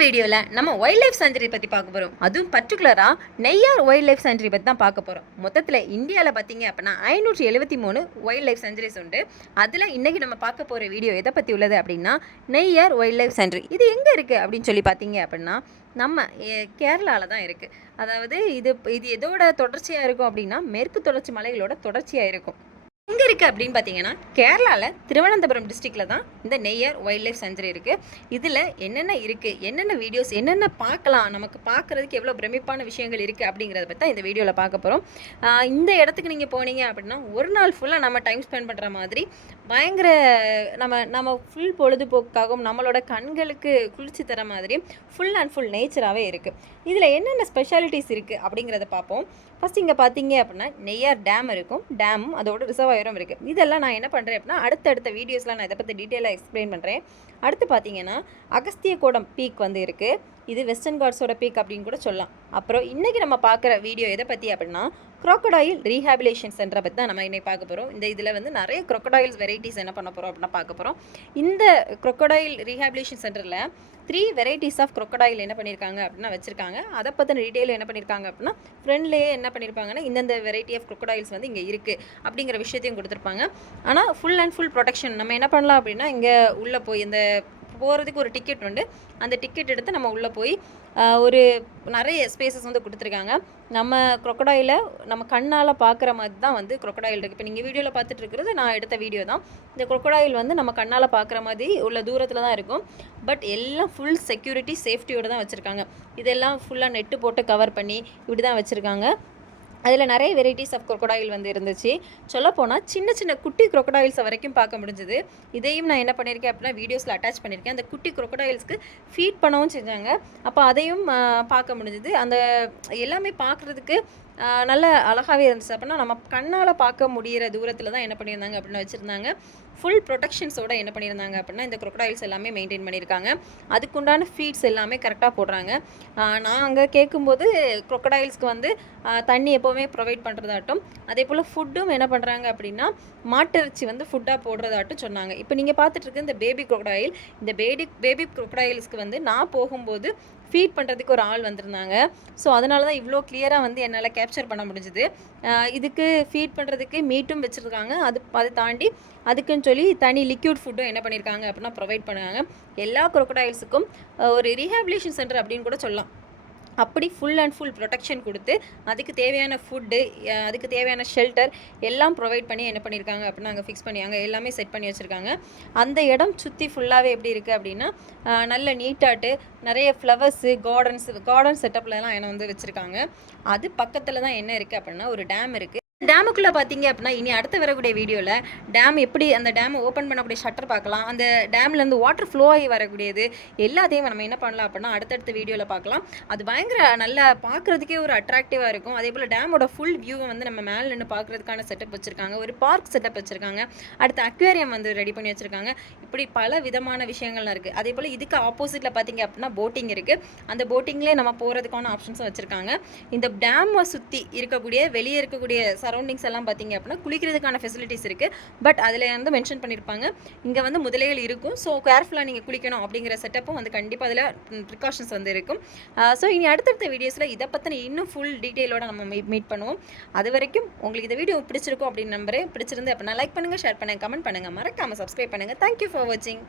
வீடியோவில் நம்ம wild life sanctuary பற்றி பார்க்க போகிறோம் அதுவும் பர்டிகுலராக நெய்யார் ஒயில்ட் லைஃப் சான்ச்சுரி பற்றி தான் பார்க்க போகிறோம் மொத்தத்தில் இந்தியாவில் பார்த்தீங்க அப்படின்னா ஐநூற்றி எழுபத்தி மூணு ஒயில்ட் லைஃப் சான்ச்சுரிஸ் உண்டு. அதில் இன்றைக்கி நம்ம பார்க்க போகிற வீடியோ எதை பற்றி உள்ளது அப்படின்னா நெய்யார் ஒயில்ட் லைஃப் சான்ச்சுரி இது எங்கே இருக்குது அப்படின்னு சொல்லி பார்த்தீங்க அப்படின்னா நம்ம கேரளாவில் தான் இருக்குது அதாவது இது இது எதோட தொடர்ச்சியாக இருக்கும் அப்படின்னா மேற்கு தொடர்ச்சி மலைகளோட தொடர்ச்சியாக இருக்கும். எங்கே இருக்குது அப்படின்னு பார்த்தீங்கன்னா கேரளாவில் திருவனந்தபுரம் டிஸ்ட்ரிக்டில் தான் இந்த நெய்யர் வைல்ட் லைஃப் சென்ச்சுரி இருக்குது இதில் என்னென்ன இருக்குது என்னென்ன வீடியோஸ் என்னென்ன பார்க்கலாம் நமக்கு பார்க்குறதுக்கு எவ்வளோ பிரமிப்பான விஷயங்கள் இருக்குது அப்படிங்கிறத பற்றி தான் இந்த வீடியோவில் பார்க்க போகிறோம் இந்த இடத்துக்கு நீங்கள் போனீங்க அப்படின்னா ஒரு நாள் ஃபுல்லாக நம்ம டைம் ஸ்பெண்ட் பண்ணுற மாதிரி பயங்கர நம்ம நம்ம ஃபுல் பொழுதுபோக்காகவும் நம்மளோட கண்களுக்கு குளிர்ச்சி தர மாதிரி ஃபுல் அண்ட் ஃபுல் நேச்சராகவே இருக்குது இதில் என்னென்ன ஸ்பெஷாலிட்டிஸ் இருக்குது அப்படிங்கிறத பார்ப்போம். ஃபஸ்ட் இங்கே பார்த்தீங்க அப்படின்னா நெய்யார் டேம் இருக்கும். டேமும் அதோட ரிசர்வாயரும் இருக்குது இதெல்லாம் நான் என்ன பண்ணுறேன் அப்படின்னா அடுத்தடுத்த வீடியோஸ்லாம் நான் இதை பற்றி டீட்டெயிலாக எக்ஸ்பிளைன் பண்ணுறேன் அடுத்து பார்த்தீங்கன்னா அகஸ்திய கோடம் பீக் வந்து இருக்குது இது வெஸ்டர்ன் காட்ஸோட பீக் அப்படின்னு கூட சொல்லலாம். அப்புறம் இன்றைக்கி நம்ம பார்க்குற வீடியோ எதை பற்றி அப்படின்னா க்ரோக்கடாயில் ரீஹாபிலேஷன் சென்டரை பற்றி தான் நம்ம இன்னைக்கு பார்க்க போகிறோம் இந்த இதில் வந்து நிறைய க்ரொக்கடாயில்ஸ் வெரைட்டிஸ் என்ன பண்ண போகிறோம் அப்படின்னா பார்க்க போகிறோம் இந்த க்ரொக்கடாயில் ரீஹாபிலேஷன் சென்டரில் த்ரீ வெரைட்டிஸ் ஆஃப் க்ரொக்கடாயில் என்ன பண்ணியிருக்காங்க அப்படின்னா வச்சுருக்காங்க. அதை பற்றின டீட்டெயில் என்ன பண்ணியிருக்காங்க அப்படின்னா ஃப்ரெண்ட்லேயே என்ன பண்ணியிருப்பாங்கன்னா இந்தந்த வெரைட்டி ஆஃப் க்ரொக்கடாயில்ஸ் வந்து இங்கே இருக்குது அப்படிங்கிற விஷயத்தையும் கொடுத்துருப்பாங்க. ஆனால் ஃபுல் அண்ட் ஃபுல் ப்ரொடெக்ஷன் நம்ம என்ன பண்ணலாம் அப்படின்னா இங்கே உள்ளே போய் இந்த போகிறதுக்கு ஒரு டிக்கெட் உண்டு. அந்த டிக்கெட் எடுத்து நம்ம உள்ளே போய் ஒரு நிறைய ஸ்பேசஸ் வந்து கொடுத்துருக்காங்க. நம்ம crocodile நம்ம கண்ணால் பார்க்குற மாதிரி தான் வந்து crocodile இருக்குது இப்போ நீங்கள் வீடியோவில் பார்த்துட்டு இருக்கிறது நான் எடுத்த வீடியோ தான். இந்த crocodile வந்து நம்ம கண்ணால் பார்க்குற மாதிரி உள்ள தூரத்தில் தான் இருக்கும். பட் எல்லாம் ஃபுல் செக்யூரிட்டி சேஃப்டியோடு தான் வச்சுருக்காங்க. இதெல்லாம் ஃபுல்லாக நெட்டு போட்டு கவர் பண்ணி இப்படி தான் வச்சுருக்காங்க. அதில் நிறைய வெரைட்டிஸ் ஆஃப் crocodile வந்து இருந்துச்சு. சொல்லப்போனால் சின்ன சின்ன குட்டி crocodiles வரைக்கும் பார்க்க முடிஞ்சுது. இதையும் நான் என்ன பண்ணியிருக்கேன் அப்படின்னா வீடியோஸில் அட்டாச் பண்ணியிருக்கேன் அந்த குட்டி crocodilesக்கு ஃபீட் பண்ணவும் செஞ்சாங்க. அப்போ அதையும் பார்க்க முடிஞ்சுது. அந்த எல்லாமே பார்க்குறதுக்கு நல்ல அழகாகவே இருந்துச்சு. அப்படின்னா நம்ம கண்ணால் பார்க்க முடியிற தூரத்தில் தான் என்ன பண்ணியிருந்தாங்க அப்படின்னு வச்சுருந்தாங்க. ஃபுல் ப்ரொடெக்ஷன்ஸோட என்ன பண்ணியிருந்தாங்க அப்படின்னா இந்த crocodiles எல்லாமே மெயின்டைன் பண்ணியிருக்காங்க. அதுக்குண்டான ஃபீட்ஸ் எல்லாமே கரெக்டாக போடுறாங்க. நான் அங்கே கேட்கும்போது crocodileஸ்க்கு வந்து தண்ணி எப்போவுமே ப்ரொவைட் பண்ணுறதாட்டும் அதே போல் ஃபுட்டும் என்ன பண்ணுறாங்க அப்படின்னா மாட்டிறைச்சி வந்து ஃபுட்டாக போடுறதாட்டும் சொன்னாங்க. இப்போ நீங்கள் பார்த்துட்டு இந்த பேபி crocodile இந்த பேபி பேபி crocodileஸ்க்கு வந்து நான் போகும்போது ஃபீட் பண்ணுறதுக்கு ஒரு ஆள் வந்திருந்தாங்க. ஸோ அதனால தான் இவ்வளோ கிளியராக வந்து என்னால் கேப்சர் பண்ண முடிஞ்சுது. இதுக்கு ஃபீட் பண்ணுறதுக்கு மீட்டும் வச்சுருக்காங்க. அது அதை தாண்டி அதுக்குன்னு சொல்லி தனி லிக்யூட் ஃபுட்டும் என்ன பண்ணியிருக்காங்க அப்படின்னா ப்ரொவைட் பண்ணுவாங்க எல்லா குரோக்கடாயில்ஸுக்கும் ஒரு ரீஹாபிலேஷன் சென்டர் அப்படின்னு கூட சொல்லலாம். அப்படி ஃபுல் அண்ட் ஃபுல் ப்ரொடெக்ஷன் கொடுத்து அதுக்கு தேவையான ஃபுட்டு அதுக்கு தேவையான ஷெல்டர் எல்லாம் ப்ரொவைட் பண்ணி என்ன பண்ணியிருக்காங்க அப்படின்னு அங்கே ஃபிக்ஸ் பண்ணி அங்கே எல்லாமே செட் பண்ணி வச்சுருக்காங்க. அந்த இடம் சுற்றி ஃபுல்லாகவே எப்படி இருக்குது அப்படின்னா நல்ல நீட்டாட்டு நிறைய ஃப்ளவர்ஸு கார்டன்ஸ் கார்டன் செட்டப்லலாம் என்ன வந்து வச்சுருக்காங்க. அது பக்கத்தில் தான் என்ன இருக்குது அப்படின்னா ஒரு டேம் இருக்குது டேமுக்குள்ளே பார்த்தீங்க அப்படின்னா இனி அடுத்து வரக்கூடிய வீடியோவில் டேம் எப்படி அந்த டேம் ஓப்பன் பண்ணக்கூடிய ஷட்டர் பார்க்கலாம். அந்த டேம்லேருந்து வாட்டர் ஃப்ளோ ஆகி வரக்கூடியது எல்லாத்தையும் நம்ம என்ன பண்ணலாம் அப்படின்னா அடுத்தடுத்த வீடியோவில் பார்க்கலாம். அது பயங்கர நல்லா பார்க்குறதுக்கே ஒரு அட்ராக்டிவாக இருக்கும். அதே போல் டேமோட ஃபுல் வியூவை வந்து நம்ம மேலே நின்று பார்க்குறதுக்கான செட்டப் வச்சுருக்காங்க. ஒரு பார்க் செட்டப் வச்சுருக்காங்க. அடுத்து அக்வேரியம் வந்து ரெடி பண்ணி வச்சுருக்காங்க. இப்படி பல விதமான விஷயங்கள்லாம் இருக்குது அதே போல் இதுக்கு ஆப்போசிட்டில் பார்த்தீங்க அப்படின்னா போட்டிங் இருக்குது அந்த போட்டிங்லேயே நம்ம போகிறதுக்கான ஆப்ஷன்ஸும் வச்சுருக்காங்க. இந்த டேமை சுற்றி இருக்கக்கூடிய வெளியே இருக்கக்கூடிய சரௌண்ட் சரௌண்டிங்ஸ் எல்லாம் பார்த்தீங்க அப்படின்னா குளிக்கிறதுக்கான ஃபெசிலிட்டிஸ் இருக்குது பட் அதில் வந்து மென்ஷன் பண்ணியிருப்பாங்க இங்கே வந்து முதலைகள் இருக்கும். ஸோ கேர்ஃபுல்லாக நீங்கள் குளிக்கணும் அப்படிங்கிற செட்டப்பும் வந்து கண்டிப்பாக அதில் ப்ரிகாஷன்ஸ் வந்து இருக்கும். ஸோ இனி அடுத்தடுத்த வீடியோஸில் இதை பற்றின இன்னும் ஃபுல் டீட்டெயிலோட நம்ம மீட் பண்ணுவோம். அது வரைக்கும் உங்களுக்கு இந்த வீடியோ பிடிச்சிருக்கும் அப்படின்னு நம்புறேன். பிடிச்சிருந்து அப்படின்னா லைக் பண்ணுங்கள் ஷேர் பண்ணுங்கள் கமெண்ட் பண்ணுங்கள் மறக்காமல் சப்ஸ்கிரைப் பண்ணுங்கள் தேங்க்யூ ஃபார் வாட்சிங்